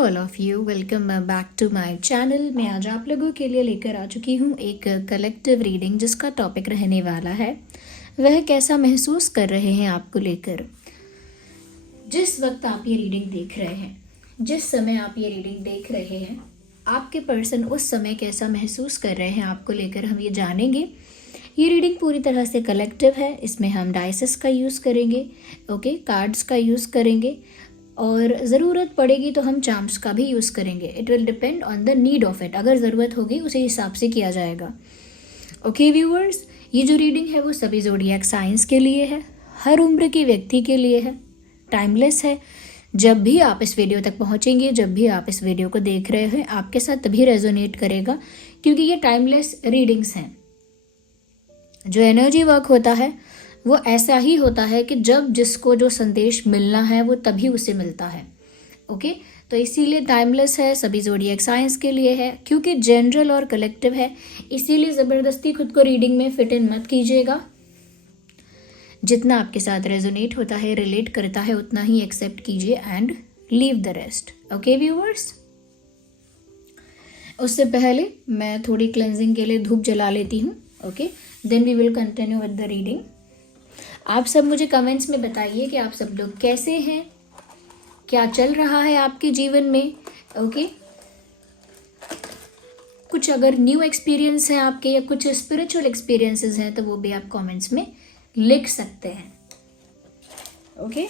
Hello all of you, welcome back to my channel. मैं आज आप लोगों के लिए लेकर आ चुकी हूँ एक कलेक्टिव रीडिंग जिसका टॉपिक रहने वाला है वह कैसा महसूस कर रहे हैं आपको लेकर। जिस वक्त आप ये रीडिंग देख रहे हैं, जिस समय आप ये रीडिंग देख रहे हैं, आपके पर्सन उस समय कैसा महसूस कर रहे हैं आपको लेकर हम ये जानेंगे। ये रीडिंग पूरी तरह से कलेक्टिव है, इसमें हम डाइसेस का यूज़ करेंगे, ओके, कार्ड्स का यूज़ करेंगे और ज़रूरत पड़ेगी तो हम चार्म्स का भी यूज़ करेंगे। It will depend on the need of it, अगर ज़रूरत होगी उसी हिसाब से किया जाएगा। ओके व्यूअर्स, ये जो रीडिंग है वो सभी ज़ोडिएक साइंस के लिए है, हर उम्र के व्यक्ति के लिए है, टाइमलेस है। जब भी आप इस वीडियो तक पहुँचेंगे, जब भी आप इस वीडियो को देख रहे हैं, आपके साथ तभी रेजोनेट करेगा क्योंकि ये टाइमलेस रीडिंग्स हैं। जो एनर्जी वर्क होता है वो ऐसा ही होता है कि जब जिसको जो संदेश मिलना है वो तभी उसे मिलता है। ओके, तो इसीलिए टाइमलेस है, सभी ज़ोडिएक साइंस के लिए है। क्योंकि जनरल और कलेक्टिव है इसीलिए ज़बरदस्ती खुद को रीडिंग में फिट इन मत कीजिएगा। जितना आपके साथ रेजोनेट होता है, रिलेट करता है, उतना ही एक्सेप्ट कीजिए and leave the rest. Okay viewers, उससे पहले मैं थोड़ी क्लेंजिंग के लिए धूप जला लेती हूँ। Okay, then we will continue with the reading. आप सब मुझे कमेंट्स में बताइए कि आप सब लोग कैसे हैं, क्या चल रहा है आपके जीवन में। ओके, कुछ अगर न्यू एक्सपीरियंस है आपके या कुछ स्पिरिचुअल एक्सपीरियंसेस हैं तो वो भी आप कमेंट्स में लिख सकते हैं। ओके,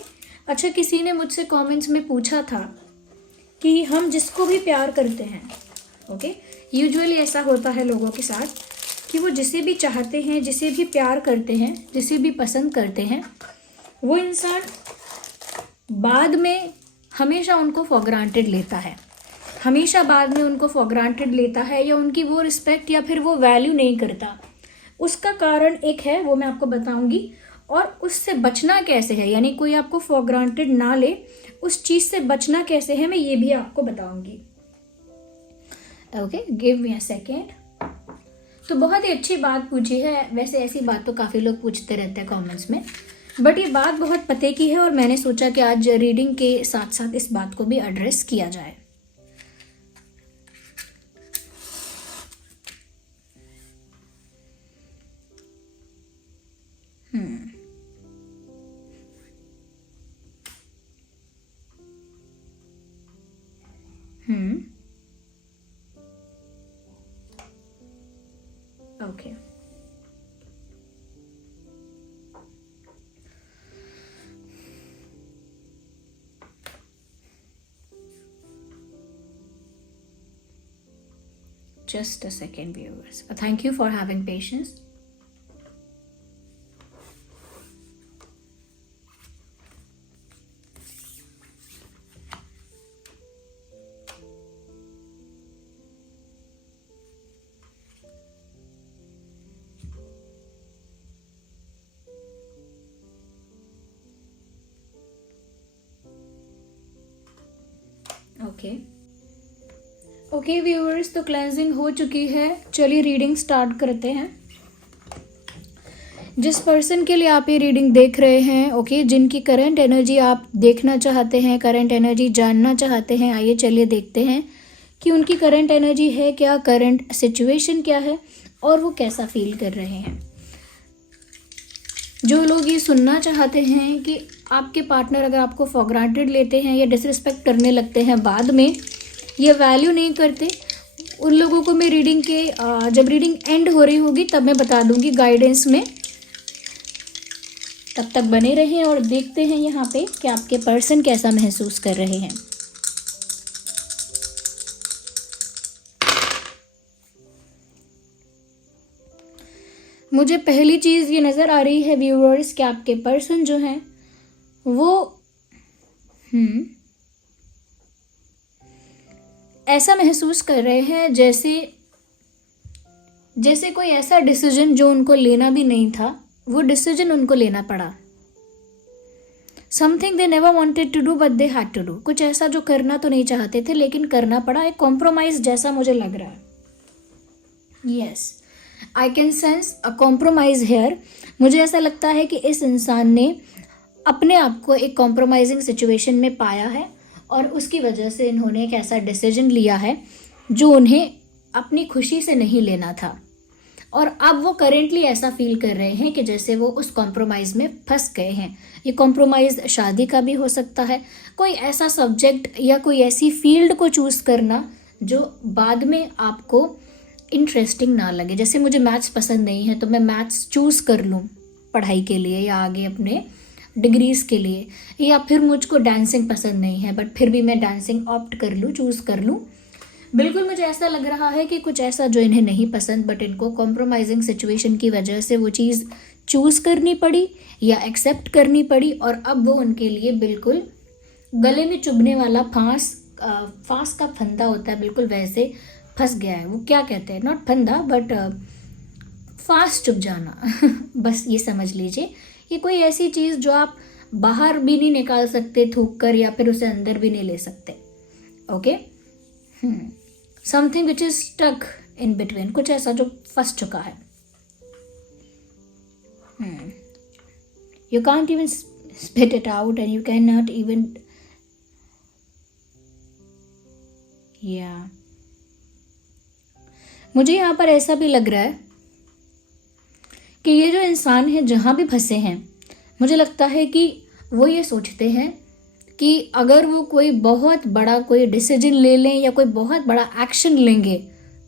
अच्छा, किसी ने मुझसे कमेंट्स में पूछा था कि हम जिसको भी प्यार करते हैं, ओके, यूजुअली ऐसा होता है लोगों के साथ कि वो जिसे भी चाहते हैं, जिसे भी प्यार करते हैं, जिसे भी पसंद करते हैं, वो इंसान बाद में हमेशा उनको फॉर ग्रांटेड लेता है, हमेशा बाद में उनको फॉर ग्रांटेड लेता है या उनकी वो रिस्पेक्ट या फिर वो वैल्यू नहीं करता। उसका कारण एक है, वो मैं आपको बताऊंगी, और उससे बचना कैसे है, यानी कोई आपको फॉर ग्रांटेड ना ले, उस चीज़ से बचना कैसे है, मैं ये भी आपको बताऊंगी। Okay, give me a second. तो बहुत ही अच्छी बात पूछी है। वैसे ऐसी बात तो काफ़ी लोग पूछते रहते हैं कमेंट्स में, बट ये बात बहुत पते की है और मैंने सोचा कि आज रीडिंग के साथ साथ इस बात को भी एड्रेस किया जाए। Okay, just a second viewers, thank you for having patience. Okay viewers, तो क्लेंजिंग हो चुकी है, चलिए रीडिंग स्टार्ट करते हैं। जिस पर्सन के लिए आप ये रीडिंग देख रहे हैं, ओके, जिनकी करंट एनर्जी आप देखना चाहते हैं, करंट एनर्जी जानना चाहते हैं, आइए चलिए देखते हैं कि उनकी करंट एनर्जी है क्या, करंट सिचुएशन क्या है और वो कैसा फील कर रहे हैं। जो लोग ये सुनना चाहते हैं कि आपके पार्टनर अगर आपको फॉर ग्रांटेड लेते हैं या डिसरिस्पेक्ट करने लगते हैं, बाद में ये वैल्यू नहीं करते, उन लोगों को मैं रीडिंग के जब रीडिंग एंड हो रही होगी तब मैं बता दूंगी गाइडेंस में। तब तक बने रहें और देखते हैं यहाँ पे कि आपके पर्सन कैसा महसूस कर रहे हैं। मुझे पहली चीज़ ये नज़र आ रही है व्यूअर्स कि आपके पर्सन जो हैं वो ऐसा महसूस कर रहे हैं जैसे कोई ऐसा डिसीजन जो उनको लेना भी नहीं था, वो डिसीजन उनको लेना पड़ा। Something they never wanted to do but they had to do, कुछ ऐसा जो करना तो नहीं चाहते थे लेकिन करना पड़ा, एक कॉम्प्रोमाइज जैसा मुझे लग रहा है। Yes, I can sense a compromise here. मुझे ऐसा लगता है कि इस इंसान ने अपने आप को एक कॉम्प्रोमाइजिंग सिचुएशन में पाया है और उसकी वजह से इन्होंने एक ऐसा डिसीजन लिया है जो उन्हें अपनी खुशी से नहीं लेना था। और अब वो करेंटली ऐसा फील कर रहे हैं कि जैसे वो उस कॉम्प्रोमाइज़ में फंस गए हैं। ये कॉम्प्रोमाइज़ शादी का भी हो सकता है, कोई ऐसा सब्जेक्ट या कोई ऐसी फील्ड को चूज़ करना जो बाद में आपको इंटरेस्टिंग ना लगे। जैसे मुझे मैथ्स पसंद नहीं है तो मैं मैथ्स चूज़ कर लूँ पढ़ाई के लिए या आगे अपने डिग्रीज़ के लिए, या फिर मुझको डांसिंग पसंद नहीं है बट फिर भी मैं डांसिंग ऑप्ट कर लूँ, चूज़ कर लूँ। बिल्कुल मुझे ऐसा लग रहा है कि कुछ ऐसा जो इन्हें नहीं पसंद बट इनको कॉम्प्रोमाइजिंग सिचुएशन की वजह से वो चीज़ चूज़ करनी पड़ी या एक्सेप्ट करनी पड़ी, और अब वो उनके लिए बिल्कुल गले में चुभने वाला फांस का फंदा होता है, बिल्कुल वैसे फंस गया है। वो क्या कहते हैं, नॉट फंदा बट फांस चुभ जाना बस ये समझ लीजिए। ये कोई ऐसी चीज़ जो आप बाहर भी नहीं निकाल सकते थूक कर, या फिर उसे अंदर भी नहीं ले सकते। Okay, something which is stuck in between, कुछ ऐसा जो फंस चुका है। You can't even spit it out and you can not even मुझे यहाँ पर ऐसा भी लग रहा है कि ये जो इंसान है जहाँ भी फंसे हैं, मुझे लगता है कि वो ये सोचते हैं कि अगर वो कोई बहुत बड़ा कोई डिसीजन ले लें या कोई बहुत बड़ा एक्शन लेंगे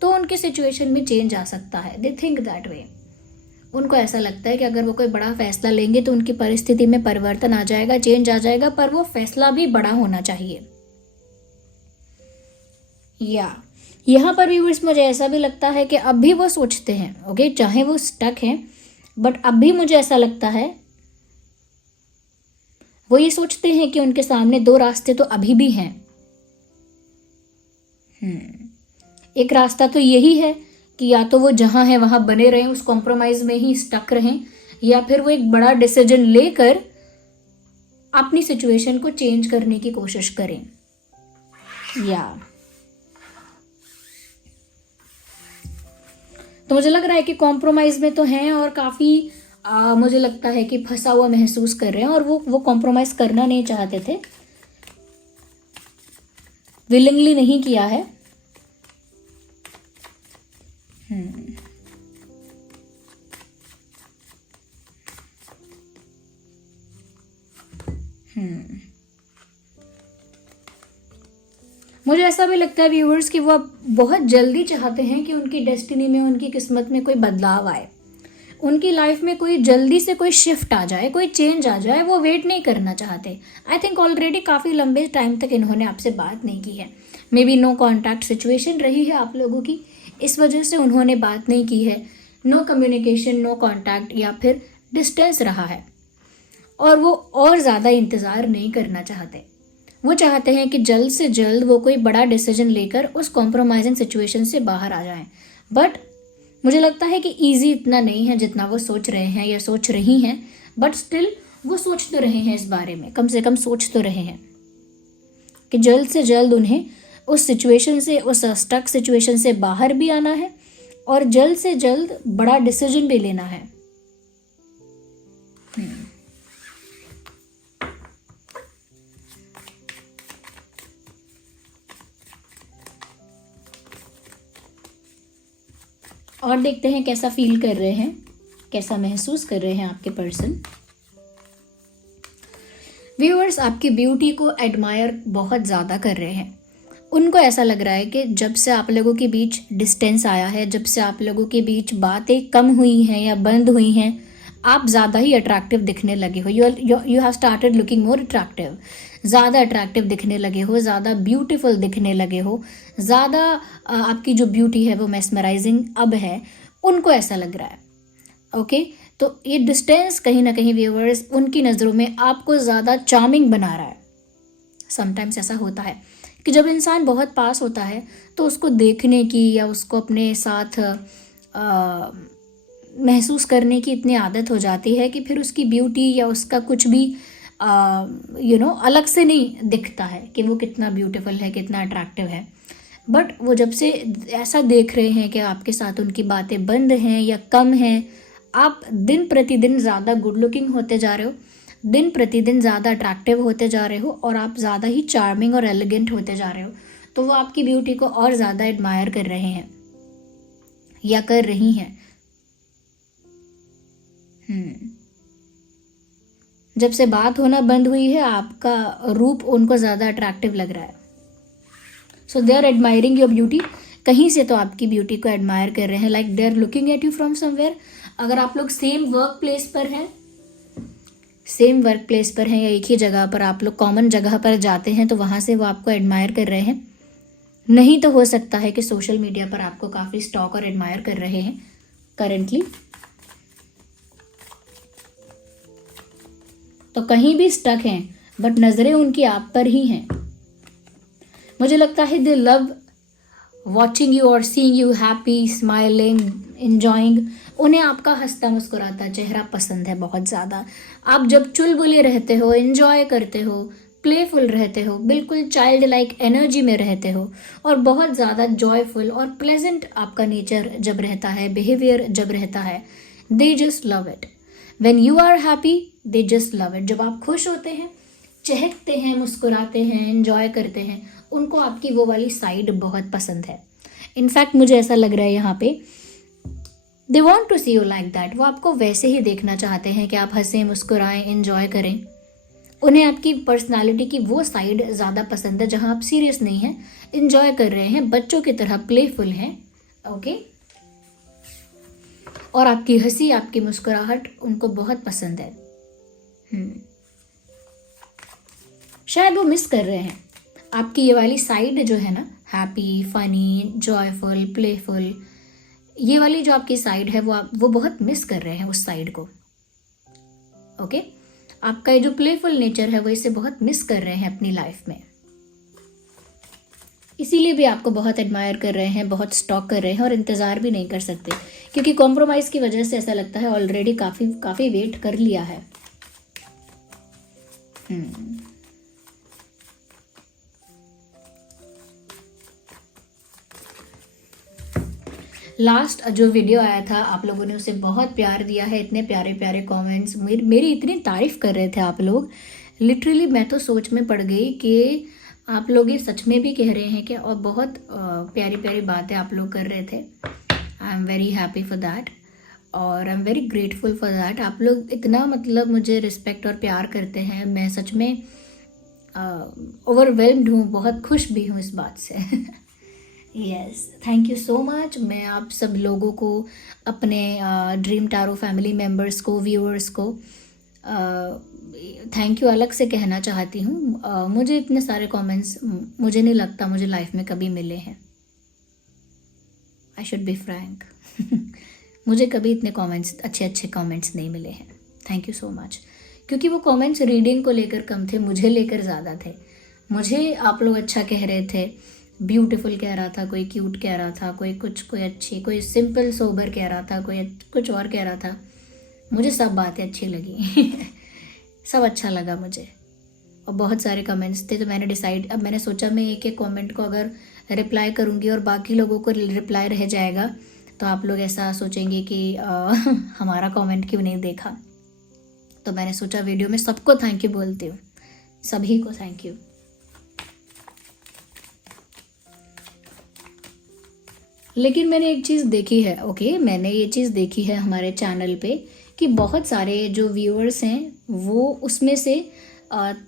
तो उनकी सिचुएशन में चेंज आ सकता है। They think that way. उनको ऐसा लगता है कि अगर वो कोई बड़ा फैसला लेंगे तो उनकी परिस्थिति में परिवर्तन आ जाएगा, चेंज आ जाएगा, पर वो फैसला भी बड़ा होना चाहिए। या यहाँ पर भी मुझे ऐसा भी लगता है कि अब भी वो सोचते हैं, ओके, चाहे वो स्टक हैं बट अब भी मुझे ऐसा लगता है वो ये सोचते हैं कि उनके सामने दो रास्ते तो अभी भी हैं। एक रास्ता तो यही है कि या तो वो जहां है वहां बने रहें, उस कॉम्प्रोमाइज में ही स्टक रहें, या फिर वो एक बड़ा डिसीजन लेकर अपनी सिचुएशन को चेंज करने की कोशिश करें। तो मुझे लग रहा है कि कॉम्प्रोमाइज में तो हैं और काफ़ी मुझे लगता है कि फंसा हुआ महसूस कर रहे हैं, और वो कॉम्प्रोमाइज करना नहीं चाहते थे, विलिंगली नहीं किया है। मुझे ऐसा भी लगता है व्यूअर्स कि वो बहुत जल्दी चाहते हैं कि उनकी डेस्टिनी में, उनकी किस्मत में कोई बदलाव आए, उनकी लाइफ में कोई जल्दी से कोई शिफ्ट आ जाए, कोई चेंज आ जाए। वो वेट नहीं करना चाहते। आई थिंक ऑलरेडी काफ़ी लंबे टाइम तक इन्होंने आपसे बात नहीं की है। Maybe no contact situation रही है आप लोगों की, इस वजह से उन्होंने बात नहीं की है। नो कम्युनिकेशन, नो कॉन्टैक्ट, या फिर डिस्टेंस रहा है, और वो और ज़्यादा इंतज़ार नहीं करना चाहते। वो चाहते हैं कि जल्द से जल्द वो कोई बड़ा डिसीजन लेकर उस कॉम्प्रोमाइजिंग सिचुएशन से बाहर आ जाएं। बट मुझे लगता है कि ईजी इतना नहीं है जितना वो सोच रहे हैं या सोच रही हैं, बट स्टिल वो सोच तो रहे हैं इस बारे में, कम से कम सोच तो रहे हैं कि जल्द से जल्द उन्हें उस सिचुएशन से, उस स्टक सिचुएशन से बाहर भी आना है और जल्द से जल्द बड़ा डिसीजन भी लेना है। और देखते हैं कैसा फील कर रहे हैं, कैसा महसूस कर रहे हैं आपके पर्सन। व्यूअर्स आपकी ब्यूटी को एडमायर बहुत ज़्यादा कर रहे हैं। उनको ऐसा लग रहा है कि जब से आप लोगों के बीच डिस्टेंस आया है, जब से आप लोगों के बीच बातें कम हुई हैं या बंद हुई हैं, आप ज़्यादा ही अट्रैक्टिव दिखने लगे हो। You have started looking more attractive. ज़्यादा अट्रैक्टिव दिखने लगे हो, ज़्यादा ब्यूटीफुल दिखने लगे हो, ज़्यादा आपकी जो ब्यूटी है वो मेस्मराइजिंग अब है। उनको ऐसा लग रहा है। ओके, तो ये डिस्टेंस कहीं ना कहीं व्यूअर्स उनकी नज़रों में आपको ज़्यादा चार्मिंग बना रहा है। समटाइम्स ऐसा होता है कि जब इंसान बहुत पास होता है तो उसको देखने की या उसको अपने साथ महसूस करने की इतनी आदत हो जाती है कि फिर उसकी ब्यूटी या उसका कुछ भी अलग से नहीं दिखता है कि वो कितना ब्यूटीफुल है, कितना अट्रैक्टिव है। बट वो जब से ऐसा देख रहे हैं कि आपके साथ उनकी बातें बंद हैं या कम हैं, आप दिन प्रतिदिन ज़्यादा गुड लुकिंग होते जा रहे हो, दिन प्रतिदिन ज़्यादा अट्रैक्टिव होते जा रहे हो और आप ज़्यादा ही चार्मिंग और एलिगेंट होते जा रहे हो, तो वो आपकी ब्यूटी को और ज़्यादा एडमायर कर रहे हैं या कर रही हैं। जब से बात होना बंद हुई है, आपका रूप उनको ज़्यादा अट्रैक्टिव लग रहा है। So they are admiring your beauty. कहीं से तो आपकी ब्यूटी को एडमायर कर रहे हैं, like they are looking at you from somewhere. अगर आप लोग सेम वर्क प्लेस पर हैं या एक ही जगह पर आप लोग कॉमन जगह पर जाते हैं, तो वहाँ से वो आपको एडमायर कर रहे हैं। नहीं तो हो सकता है कि सोशल मीडिया पर आपको काफ़ी स्टॉक और एडमायर कर रहे हैं करेंटली। तो कहीं भी स्टक हैं, बट नज़रें उनकी आप पर ही हैं। मुझे लगता है दे लव वॉचिंग यू और seeing you happy, smiling, enjoying. उन्हें आपका हंसता मुस्कुराता चेहरा पसंद है बहुत ज़्यादा। आप जब चुलबुले रहते हो, इंजॉय करते हो, प्लेफुल रहते हो, बिल्कुल चाइल्ड लाइक एनर्जी में रहते हो और बहुत ज़्यादा जॉयफुल और प्लेजेंट आपका नेचर जब रहता है, बिहेवियर जब रहता है, they just love it. When you are happy they just love it. जब आप खुश होते हैं, चहकते हैं, मुस्कुराते हैं, एंजॉय करते हैं, उनको आपकी वो वाली साइड बहुत पसंद है। इनफैक्ट मुझे ऐसा लग रहा है यहाँ पे they want to see you like that. वो आपको वैसे ही देखना चाहते हैं कि आप हंसें, मुस्कुराएं, एंजॉय करें। उन्हें आपकी पर्सनालिटी की वो साइड ज़्यादा पसंद है जहाँ आप सीरियस नहीं हैं, एंजॉय कर रहे हैं, बच्चों की तरह प्लेफुल हैं। ओके। और आपकी हंसी, आपकी मुस्कुराहट उनको बहुत पसंद है। शायद वो मिस कर रहे हैं आपकी ये वाली साइड जो है ना, हैप्पी, फनी, जॉयफुल, प्लेफुल। ये वाली जो आपकी साइड है वो बहुत मिस कर रहे हैं उस साइड को। ओके। आपका ये जो प्लेफुल नेचर है वो इसे बहुत मिस कर रहे हैं अपनी लाइफ में। इसीलिए भी आपको बहुत एडमायर कर रहे हैं, बहुत स्टॉक कर रहे हैं और इंतज़ार भी नहीं कर सकते, क्योंकि कॉम्प्रोमाइज़ की वजह से ऐसा लगता है ऑलरेडी काफ़ी वेट कर लिया है। लास्ट जो वीडियो आया था आप लोगों ने उसे बहुत प्यार दिया है, इतने प्यारे प्यारे कमेंट्स, मेरी इतनी तारीफ़ कर रहे थे आप लोग। लिटरली मैं तो सोच में पड़ गई कि आप लोग ये सच में भी कह रहे हैं कि, और बहुत प्यारी प्यारी बातें आप लोग कर रहे थे। I am very happy for that और I am very grateful for that. आप लोग इतना मतलब मुझे रिस्पेक्ट और प्यार करते हैं, मैं सच में ओवरवेल्म्ड हूँ, बहुत खुश भी हूँ इस बात से। Yes, thank you so much. मैं आप सब लोगों को, अपने ड्रीम टैरो फैमिली मेम्बर्स को, व्यूअर्स को थैंक यू अलग से कहना चाहती हूँ। मुझे इतने सारे कमेंट्स मुझे नहीं लगता मुझे लाइफ में कभी मिले हैं। I should be frank. मुझे कभी इतने कमेंट्स, अच्छे कमेंट्स नहीं मिले हैं। Thank you so much. क्योंकि वो कमेंट्स रीडिंग को लेकर कम थे, मुझे लेकर ज़्यादा थे। मुझे आप लोग अच्छा कह रहे थे, ब्यूटीफुल कह रहा था, कोई क्यूट कह रहा था, कोई कुछ, कोई अच्छी, कोई सिंपल सोबर कह रहा था, कोई कुछ और कह रहा था। मुझे सब बातें अच्छी लगी। सब अच्छा लगा मुझे और बहुत सारे कमेंट्स थे, तो मैंने डिसाइड, अब मैंने सोचा मैं एक एक कमेंट को अगर रिप्लाई करूँगी और बाकी लोगों को रिप्लाई रह जाएगा तो आप लोग ऐसा सोचेंगे कि हमारा कमेंट क्यों नहीं देखा। तो मैंने सोचा वीडियो में सबको थैंक यू बोलती हूँ, सभी को थैंक यू। लेकिन मैंने एक चीज़ देखी है, ओके, मैंने ये चीज़ देखी है हमारे चैनल पे कि बहुत सारे जो व्यूअर्स हैं वो उसमें से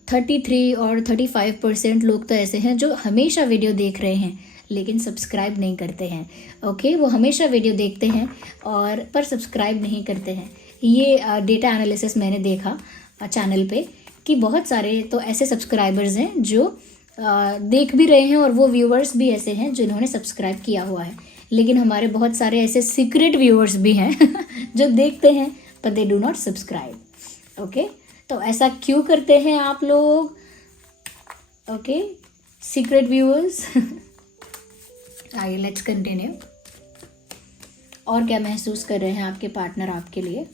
33 और 35% लोग तो ऐसे हैं जो हमेशा वीडियो देख रहे हैं लेकिन सब्सक्राइब नहीं करते हैं। ओके, वो हमेशा वीडियो देखते हैं और पर सब्सक्राइब नहीं करते हैं। ये डेटा एनालिसिस मैंने देखा चैनल पे कि बहुत सारे तो ऐसे सब्सक्राइबर्स हैं जो देख भी रहे हैं और वो व्यूअर्स भी ऐसे हैं जिन्होंने सब्सक्राइब किया हुआ है। लेकिन हमारे बहुत सारे ऐसे सीक्रेट व्यूअर्स भी हैं जो देखते हैं पर they do not subscribe. Okay, तो ऐसा क्यों करते हैं आप लोग? Okay, secret viewers. आइए लेट्स कंटिन्यू। और क्या महसूस कर रहे हैं आपके पार्टनर आपके लिए?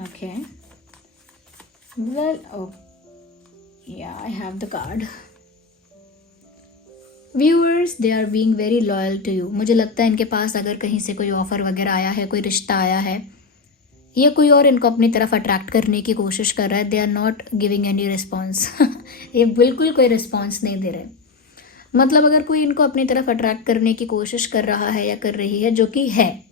Okay, well, yeah I have the card. Viewers, they are being very loyal to you. मुझे लगता है इनके पास अगर कहीं से कोई ऑफ़र वगैरह आया है, कोई रिश्ता आया है ये कोई और इनको अपनी तरफ अट्रैक्ट करने की कोशिश कर रहा है। They are not giving any response. ये बिल्कुल कोई रिस्पॉन्स नहीं दे रहे। मतलब अगर कोई इनको अपनी तरफ अट्रैक्ट करने की कोशिश कर रहा है या कर रही है, जो कि है,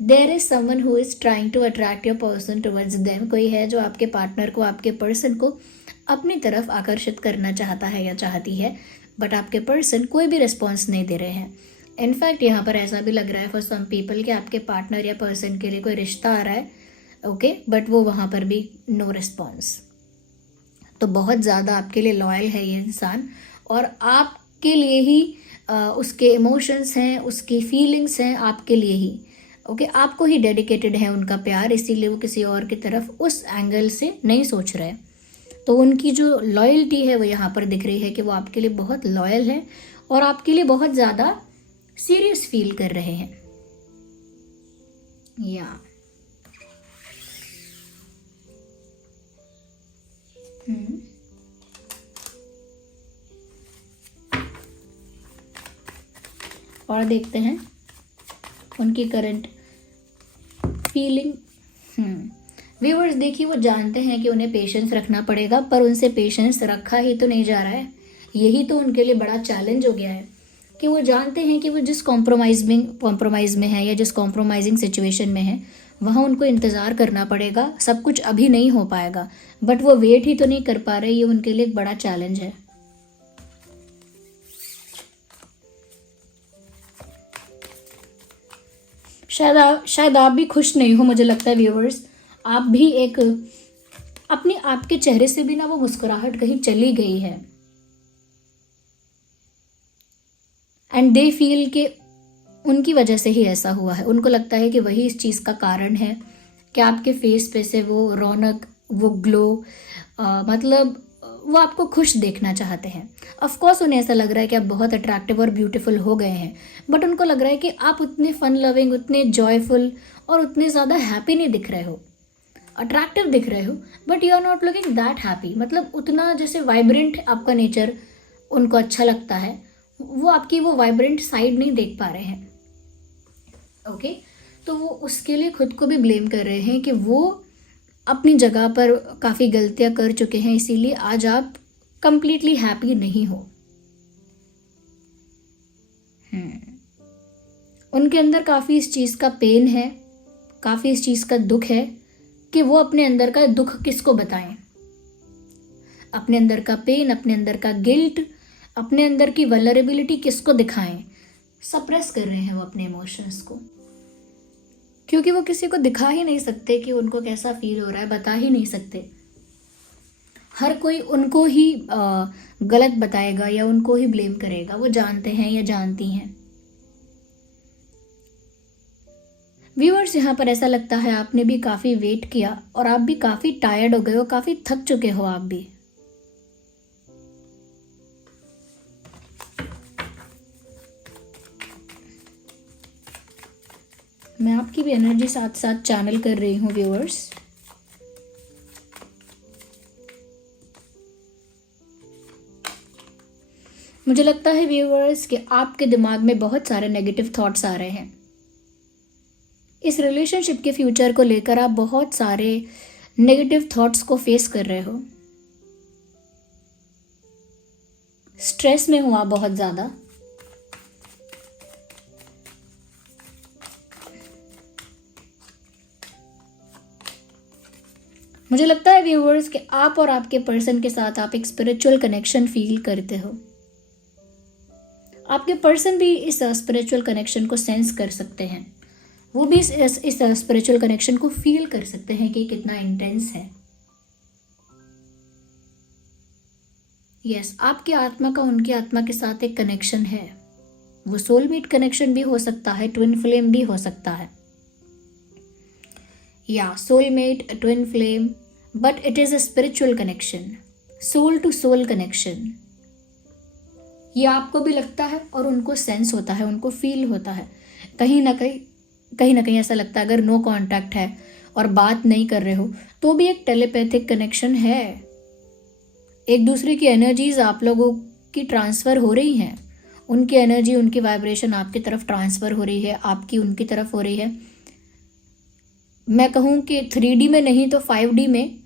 there is someone who is trying to attract your person towards them. कोई है जो आपके पार्टनर को, आपके पर्सन को अपनी तरफ आकर्षित करना चाहता है या चाहती है, बट आपके पर्सन कोई भी रिस्पॉन्स नहीं दे रहे हैं। इनफैक्ट यहाँ पर ऐसा भी लग रहा है फॉर सम पीपल कि आपके पार्टनर या पर्सन के लिए कोई रिश्ता आ रहा है, ओके, बट वो वहाँ पर भी नो रिस्पॉन्स। तो बहुत ज़्यादा आपके लिए लॉयल है ये इंसान, और आपके लिए ही उसके इमोशंस हैं, उसकी फीलिंग्स हैं आपके लिए ही, ओके, आपको ही डेडिकेटेड है उनका प्यार, इसीलिए वो किसी और की तरफ उस एंगल से नहीं सोच रहे। तो उनकी जो लॉयल्टी है वो यहाँ पर दिख रही है कि वो आपके लिए बहुत लॉयल है और आपके लिए बहुत ज़्यादा सीरियस फील कर रहे हैं। या और देखते हैं उनकी करंट फीलिंग। व्यूअर्स देखिए, वो जानते हैं कि उन्हें पेशेंस रखना पड़ेगा, पर उनसे पेशेंस रखा ही तो नहीं जा रहा है। यही तो उनके लिए बड़ा चैलेंज हो गया है कि वो जानते हैं कि वो जिस कॉम्प्रोमाइज़ में है या जिस कॉम्प्रोमाइजिंग सिचुएशन में है, वहाँ उनको इंतज़ार करना पड़ेगा, सब कुछ अभी नहीं हो पाएगा, बट वो वेट ही तो नहीं कर पा रहे। ये उनके लिए एक बड़ा चैलेंज है। शायद आप भी खुश नहीं हो, मुझे लगता है व्यूअर्स। आप भी एक अपनी, आपके चेहरे से भी ना वो मुस्कुराहट कहीं चली गई है, एंड दे फील कि उनकी वजह से ही ऐसा हुआ है। उनको लगता है कि वही इस चीज़ का कारण है कि आपके फेस पे से वो रौनक, वो ग्लो, मतलब वो आपको खुश देखना चाहते हैं। ऑफ कोर्स उन्हें ऐसा लग रहा है कि आप बहुत अट्रैक्टिव और ब्यूटीफुल हो गए हैं, बट उनको लग रहा है कि आप उतने फन लविंग, उतने जॉयफुल और उतने ज़्यादा हैप्पी नहीं दिख रहे हो। अट्रैक्टिव दिख रहे हो, but you are not looking that happy. मतलब उतना जैसे वाइब्रेंट आपका नेचर उनको अच्छा लगता है, वो आपकी वो वाइब्रेंट साइड नहीं देख पा रहे हैं, ओके। तो वो उसके लिए खुद को भी ब्लेम कर रहे हैं कि वो अपनी जगह पर काफ़ी गलतियां कर चुके हैं, इसीलिए आज आप कंप्लीटली हैप्पी नहीं हो। उनके अंदर काफ़ी इस चीज़ का पेन है, काफ़ी इस चीज़ का दुख है कि वो अपने अंदर का दुख किसको बताएं, अपने अंदर का पेन, अपने अंदर का गिल्ट, अपने अंदर की वल्नरेबिलिटी किसको दिखाएं। सप्रेस कर रहे हैं वो अपने इमोशंस को, क्योंकि वो किसी को दिखा ही नहीं सकते कि उनको कैसा फील हो रहा है, बता ही नहीं सकते। हर कोई उनको ही गलत बताएगा या उनको ही ब्लेम करेगा, वो जानते हैं या जानती हैं। व्यूअर्स, यहाँ पर ऐसा लगता है आपने भी काफ़ी वेट किया और आप भी काफ़ी टायर्ड हो गए हो, काफ़ी थक चुके हो आप भी। मैं आपकी भी एनर्जी साथ साथ चैनल कर रही हूँ व्यूअर्स। मुझे लगता है व्यूअर्स कि आपके दिमाग में बहुत सारे नेगेटिव थॉट्स आ रहे हैं। इस रिलेशनशिप के फ्यूचर को लेकर आप बहुत सारे नेगेटिव थॉट्स को फेस कर रहे हो। स्ट्रेस में हो आप बहुत ज़्यादा। मुझे लगता है व्यूअर्स कि आप और आपके पर्सन के साथ आप एक स्पिरिचुअल कनेक्शन फील करते हो। आपके पर्सन भी इस स्पिरिचुअल कनेक्शन को सेंस कर सकते हैं, वो भी इस स्पिरिचुअल कनेक्शन को फील कर सकते हैं कि कितना इंटेंस है। यस, आपकी आत्मा का उनकी आत्मा के साथ एक कनेक्शन है। वो सोलमेट कनेक्शन भी हो सकता है, ट्विन फ्लेम भी हो सकता है, या soulmate, twin flame, but it is a spiritual connection, soul to soul connection. ये आपको भी लगता है और उनको सेंस होता है, उनको फील होता है। कहीं ना कहीं ऐसा लगता है, अगर नो कांटेक्ट है और बात नहीं कर रहे हो तो भी एक टेलीपैथिक कनेक्शन है। एक दूसरे की एनर्जीज आप लोगों की ट्रांसफ़र हो रही हैं, उनकी एनर्जी, उनकी वाइब्रेशन आपकी तरफ ट्रांसफ़र हो रही है, आपकी उनकी तरफ हो रही है। मैं कहूँ कि 3D में नहीं तो 5D में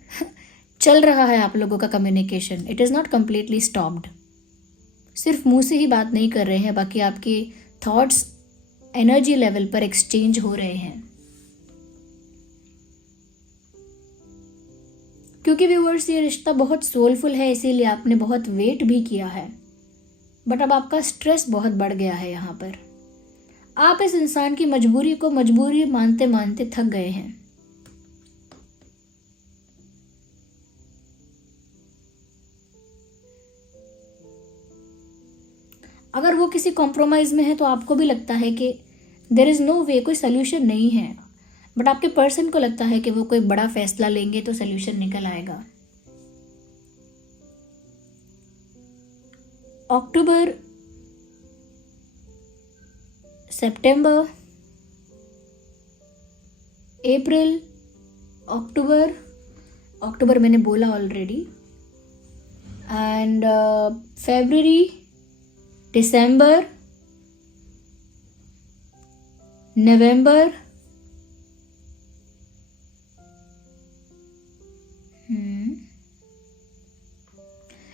चल रहा है आप लोगों का communication. It is not completely stopped. सिर्फ मुंह से ही बात नहीं कर रहे हैं, बाकी आपके थॉट्स एनर्जी लेवल पर एक्सचेंज हो रहे हैं। क्योंकि व्यूअर्स ये रिश्ता बहुत सोलफुल है, इसीलिए आपने बहुत वेट भी किया है, बट अब आपका स्ट्रेस बहुत बढ़ गया है। यहाँ पर आप इस इंसान की मजबूरी को मजबूरी मानते मानते थक गए हैं। अगर वो किसी कॉम्प्रोमाइज में है तो आपको भी लगता है कि देयर इज़ नो वे, कोई सोल्यूशन नहीं है, बट आपके पर्सन को लगता है कि वो कोई बड़ा फैसला लेंगे तो सोल्यूशन निकल आएगा। अक्टूबर, सितंबर, अप्रैल, अक्टूबर मैंने बोला ऑलरेडी, एंड फरवरी, दिसंबर, नवंबर,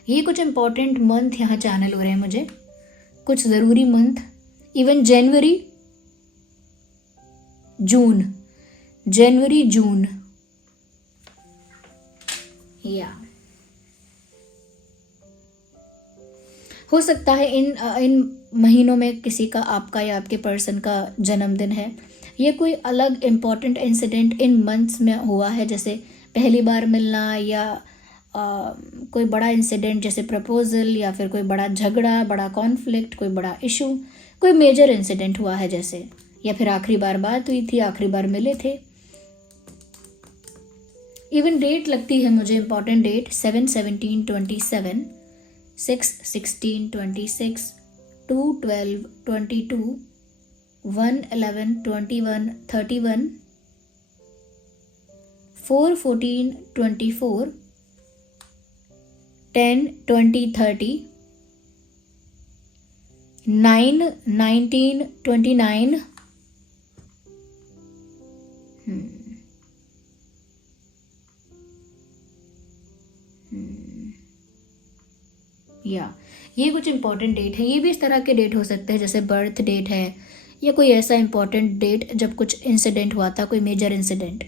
ये कुछ इंपॉर्टेंट मंथ यहाँ चैनल हो रहे हैं मुझे, कुछ ज़रूरी मंथ। इवन जनवरी जून या हो सकता है इन महीनों में किसी का, आपका या आपके पर्सन का जन्मदिन है। ये कोई अलग इम्पॉर्टेंट इंसिडेंट इन मंथ्स में हुआ है, जैसे पहली बार मिलना या कोई बड़ा इंसिडेंट जैसे प्रपोजल, या फिर कोई बड़ा झगड़ा, बड़ा कॉन्फ्लिक्ट, कोई बड़ा इशू, कोई मेजर इंसिडेंट हुआ है जैसे, या फिर आखिरी बार बात हुई थी, आखिरी बार मिले थे। इवन डेट लगती है मुझे इम्पॉर्टेंट डेट, 7/17/27, 6/16/26, 2/12/22, 1/11/21, 31, 4/14/24, 10/20/30, 9/19/29, या ये कुछ इंपॉर्टेंट डेट है। ये भी इस तरह के डेट हो सकते हैं जैसे बर्थ डेट है, या कोई ऐसा इंपॉर्टेंट डेट जब कुछ इंसिडेंट हुआ था, कोई मेजर इंसिडेंट।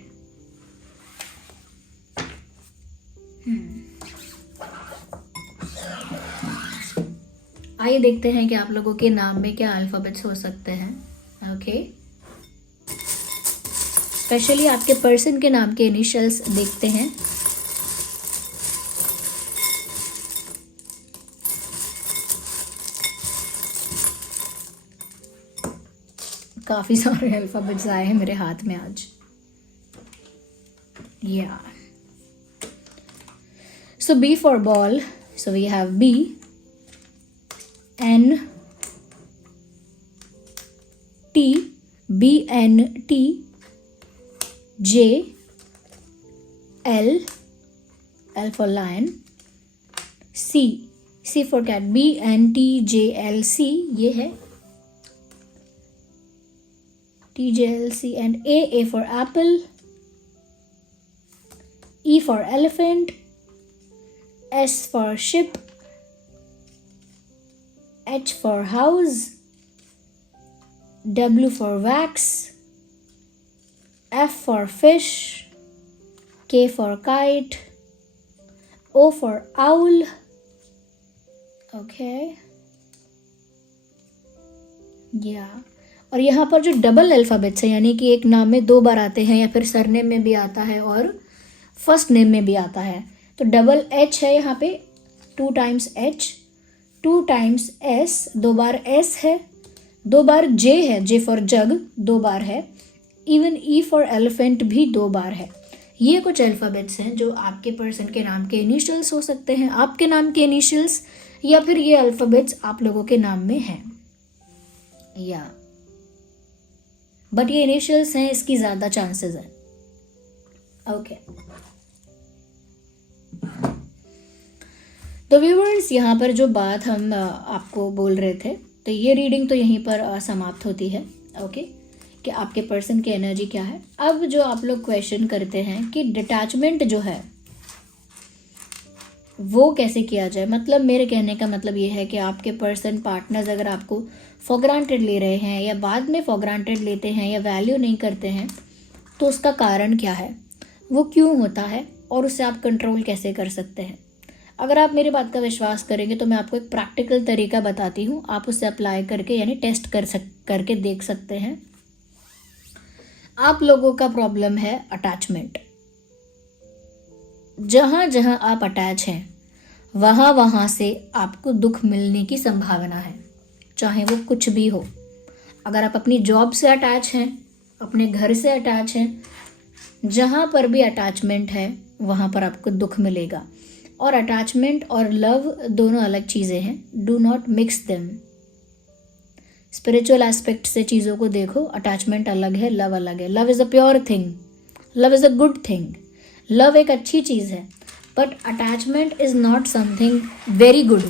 आइए देखते हैं कि आप लोगों के नाम में क्या अल्फाबेट्स हो सकते हैं। ओके, स्पेशली आपके पर्सन के नाम के इनिशियल्स देखते हैं। काफी सारे अल्फाबेट्स आए हैं मेरे हाथ में आज। या सो B for ball, so we have B, N, T, BNT, J, L for lion, C for cat, BNTJLC, ये है TJLC, and A for apple, E for elephant, S for ship, H for house, W for wax, F for fish, K for kite, O for owl. Okay, और यहाँ पर जो double alphabets हैं, यानी कि एक नाम में 2 बार आते हैं, या फिर सरनेम में भी आता है और फर्स्ट नेम में भी आता है, तो डबल H है यहाँ पे, 2 times H, 2 times S, 2 बार S है, 2 बार J है, J for जग 2 बार है, इवन E for elephant भी 2 बार है। ये कुछ अल्फ़ाबेट्स हैं जो आपके पर्सन के नाम के इनिशियल्स हो सकते हैं, आपके नाम के इनिशियल्स, या फिर ये अल्फ़ाबेट्स आप लोगों के नाम में हैं, या बट ये इनिशियल्स हैं, इसकी ज़्यादा चांसेस हैं। ओके, तो व्यूअर्स यहाँ पर जो बात हम आपको बोल रहे थे, तो ये रीडिंग तो यहीं पर समाप्त होती है। ओके, कि आपके पर्सन की एनर्जी क्या है। अब जो आप लोग क्वेश्चन करते हैं कि डिटैचमेंट जो है वो कैसे किया जाए, मतलब मेरे कहने का मतलब ये है कि आपके पर्सन पार्टनर्स अगर आपको फॉर ग्रांटेड ले रहे हैं या बाद में फॉर ग्रांटेड लेते हैं या वैल्यू नहीं करते हैं, तो उसका कारण क्या है, वो क्यों होता है और उससे आप कंट्रोल कैसे कर सकते हैं। अगर आप मेरी बात का विश्वास करेंगे तो मैं आपको एक प्रैक्टिकल तरीका बताती हूँ, आप उससे अप्लाई करके यानी टेस्ट करके देख सकते हैं। आप लोगों का प्रॉब्लम है अटैचमेंट। जहाँ जहाँ आप अटैच हैं वहाँ से आपको दुख मिलने की संभावना है, चाहे वो कुछ भी हो। अगर आप अपनी जॉब से अटैच हैं, अपने घर से अटैच हैं, जहाँ पर भी अटैचमेंट है वहाँ पर आपको दुख मिलेगा। और अटैचमेंट और लव दोनों अलग चीज़ें हैं, do not mix them. Spiritual aspect से चीज़ों को देखो, अटैचमेंट अलग है, लव अलग है। Love is a pure thing, love is a good thing, love एक अच्छी चीज़ है, but attachment is not something very good.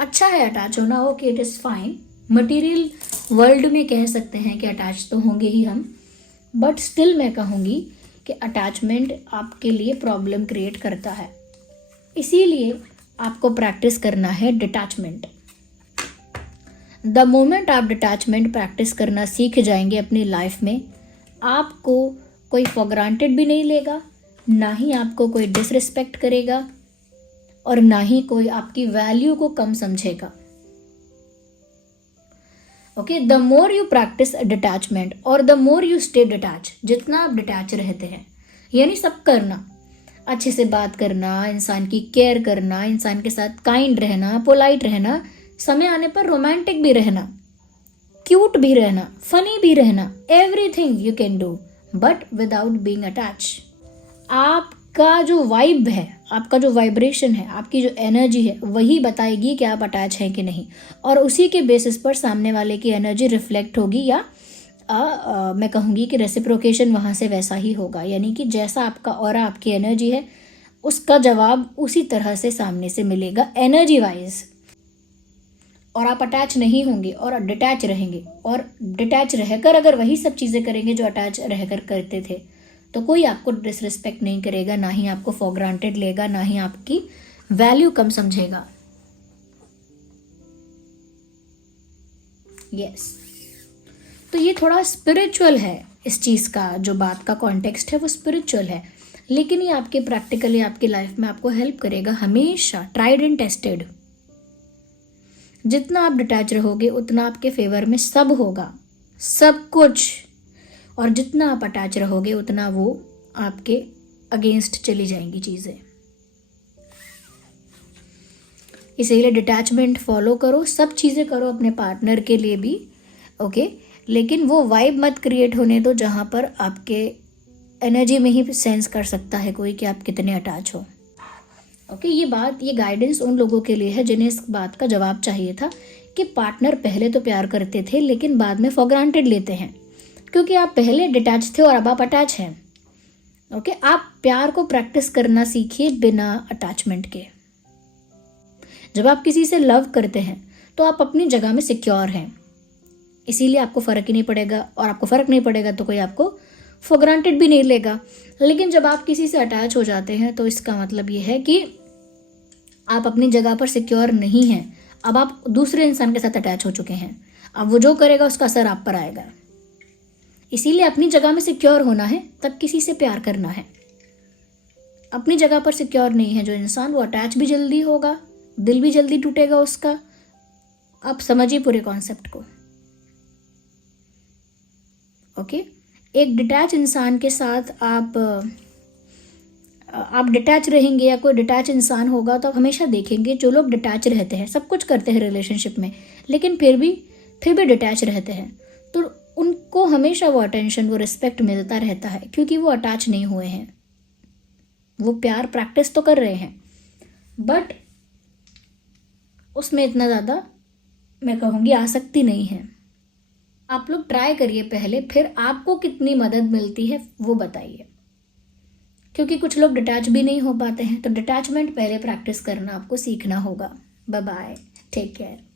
अच्छा है अटैच होना, okay, it is fine. Material world में कह सकते हैं कि अटैच तो होंगे ही हम, बट स्टिल मैं कहूँगी कि अटैचमेंट आपके लिए प्रॉब्लम क्रिएट करता है। इसीलिए आपको प्रैक्टिस करना है डिटैचमेंट। द मोमेंट आप डिटैचमेंट प्रैक्टिस करना सीख जाएंगे अपनी लाइफ में, आपको कोई फॉर ग्रांटेड भी नहीं लेगा, ना ही आपको कोई डिसरिस्पेक्ट करेगा और ना ही कोई आपकी वैल्यू को कम समझेगा। Okay, the more you practice detachment और the more you stay detach, जितना आप डिटैच रहते हैं, यानी सब करना, अच्छे से बात करना, इंसान की केयर करना, इंसान के साथ काइंड रहना, पोलाइट रहना, समय आने पर रोमांटिक भी रहना, क्यूट भी रहना, फनी भी रहना, everything you can do but without being attach. आपका जो वाइब है, आपका जो वाइब्रेशन है, आपकी जो एनर्जी है, वही बताएगी कि आप अटैच हैं कि नहीं, और उसी के बेसिस पर सामने वाले की एनर्जी रिफ्लेक्ट होगी या मैं कहूँगी कि रेसिप्रोकेशन वहाँ से वैसा ही होगा, यानी कि जैसा आपका ऑरा, आपकी एनर्जी है, उसका जवाब उसी तरह से सामने से मिलेगा एनर्जी वाइज। और आप अटैच नहीं होंगे और डिटैच रहेंगे, और डिटैच रहकर अगर वही सब चीज़ें करेंगे जो अटैच रहकर करते थे, तो कोई आपको डिसरिस्पेक्ट नहीं करेगा, ना ही आपको फॉर ग्रांटेड लेगा, ना ही आपकी वैल्यू कम समझेगा। यस, तो ये थोड़ा स्पिरिचुअल है, इस चीज़ का जो बात का कॉन्टेक्स्ट है वो स्पिरिचुअल है, लेकिन ये आपके प्रैक्टिकली आपकी लाइफ में आपको हेल्प करेगा हमेशा, ट्राइड एंड टेस्टेड। जितना आप डिटैच रहोगे उतना आपके फेवर में सब होगा, सब कुछ, और जितना आप अटैच रहोगे उतना वो आपके अगेंस्ट चली जाएंगी चीज़ें। इसीलिए डिटैचमेंट फॉलो करो, सब चीज़ें करो अपने पार्टनर के लिए भी, ओके, लेकिन वो वाइब मत क्रिएट होने दो जहाँ पर आपके एनर्जी में ही सेंस कर सकता है कोई कि आप कितने अटैच हो। ओके, ये गाइडेंस उन लोगों के लिए है जिन्हें इस बात का जवाब चाहिए था कि पार्टनर पहले तो प्यार करते थे लेकिन बाद में फॉर ग्रांटेड लेते हैं, क्योंकि आप पहले डिटैच थे और अब आप अटैच हैं। ओके, आप प्यार को प्रैक्टिस करना सीखिए बिना अटैचमेंट के। जब आप किसी से लव करते हैं तो आप अपनी जगह में सिक्योर हैं, इसीलिए आपको फ़र्क ही नहीं पड़ेगा, और आपको फ़र्क नहीं पड़ेगा तो कोई आपको फॉर ग्रांटेड भी नहीं लेगा। लेकिन जब आप किसी से अटैच हो जाते हैं तो इसका मतलब ये है कि आप अपनी जगह पर सिक्योर नहीं हैं, अब आप दूसरे इंसान के साथ अटैच हो चुके हैं, अब वो जो करेगा उसका असर आप पर आएगा। इसीलिए अपनी जगह में सिक्योर होना है, तब किसी से प्यार करना है। अपनी जगह पर सिक्योर नहीं है जो इंसान, वो अटैच भी जल्दी होगा, दिल भी जल्दी टूटेगा उसका। आप समझिए पूरे कॉन्सेप्ट को। ओके, एक डिटैच इंसान के साथ आप डिटैच रहेंगे या कोई डिटैच इंसान होगा तो आप हमेशा देखेंगे जो लोग डिटैच रहते हैं, सब कुछ करते हैं रिलेशनशिप में, लेकिन फिर भी डिटैच रहते हैं, तो उनको हमेशा वो अटेंशन, वो रिस्पेक्ट मिलता रहता है, क्योंकि वो अटैच नहीं हुए हैं। वो प्यार प्रैक्टिस तो कर रहे हैं, बट उसमें इतना ज़्यादा मैं कहूँगी आसक्ति नहीं है। आप लोग ट्राई करिए पहले, फिर आपको कितनी मदद मिलती है वो बताइए, क्योंकि कुछ लोग डिटैच भी नहीं हो पाते हैं, तो डिटैचमेंट पहले प्रैक्टिस करना आपको सीखना होगा। Bye bye, take care.